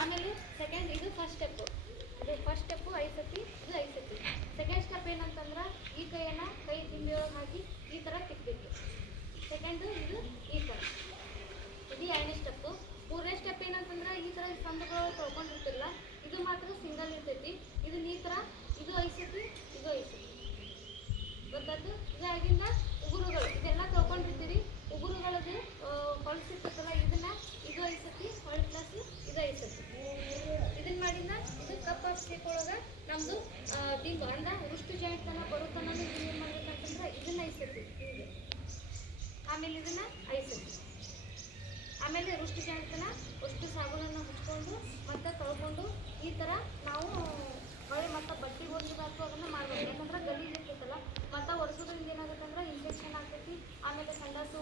ಆಮೇಲೆ ಸೆಕೆಂಡ್ ಇದು first step. ಇದು ಫಸ್ಟ್ ಸ್ಟೆಪ್ಪು 5 ಸತಿ, ಇದು 5 ಸತಿ. ಸೆಕೆಂಡ್ ಸ್ಟೆಪ್ ಏನಂತಂದ್ರೆ ಈ ಕೈಯನ್ನು ಕೈ ದಿಂಬಿಯೊಳಗೆ ಹಾಕಿ ಈ ಥರ ತಿಕ್ಕಬೇಕು. ಸೆಕೆಂಡು ಇದು ಈ ಥರ. ಇದು 2ನೇ ಸ್ಟೆಪ್ಪು. 3ನೇ ಸ್ಟೆಪ್ ಏನಂತಂದ್ರೆ ಈ ಥರ ಸಂದುಗಳು ತೊಳ್ಕೊಂಡಿರ್ತಿರಲ್ಲ, ಇದು ಮಾತ್ರ ಸಿಂಗಲ್ ಇರ್ತೈತಿ. ಇದನ್ನ ಈ ಥರ, ಇದು 5 ಸತಿ, ಇದು 5 ಸತಿ. ಗೊತ್ತಾಯ್ತು? ಇದು ಆಗಿಂದ ಉಗುರುಗಳು ಇದೆಲ್ಲ ತೊಳ್ಕೊಂಡಿರ್ತೀರಿ. ಉಗುರುಗಳದ್ದು ಹೊಳಸಿರ್ತಲ್ಲ, ಇದನ್ನ ಇದು 5 ಸತಿ, ಹೊಳೆ ಪ್ಲಸ್ ಇದು 5 ಸತಿ. ಇದನ್ನ ಮಾಡಿದ ಇದು ಕಪ್ ಆಫ್ ಸ್ಟೆಪ್ ಒಳಗೆ ನಮ್ಮದು ದಿಂಬು ಅಂದ್ರೆ ಉಷ್ಟು ಜಾಯಿಂಟ್ ತನಕ ಬರುತ್ತನ ಏನು ಮಾಡ್ಬೇಕಂತಂದ್ರೆ ಇದನ್ನ 5 ಸತಿ ಹೀಗೆ. ಆಮೇಲೆ ಇದನ್ನ 5 ಸತಿ. ಆಮೇಲೆ ರುಷ್ಟು ಜಾಯಿಂಟ್ನ ಅಷ್ಟು ಸಾಬೂನನ್ನು ಹಚ್ಕೊಂಡು ಮತ್ತೆ ತೊಳ್ಕೊಂಡು ಈ ಥರ ನಾವು ಹೊಳೆ ಮತ್ತು ಬಟ್ಟೆ ಒರೆಸೋದಾಯ್ತು ಅದನ್ನು ಮಾಡಬೇಕು. ಯಾಕಂದ್ರೆ ಗಲೀಜು ಇರ್ತೈತಲ್ಲ, ಮತ್ತು ಒರೆಸೋದ್ರಿಂದ ಏನಾಗುತ್ತೆ ಅಂದ್ರೆ ಇನ್ಫೆಕ್ಷನ್ ಆಗ್ತೈತಿ. ಆಮೇಲೆ ಸಂಡಾಸು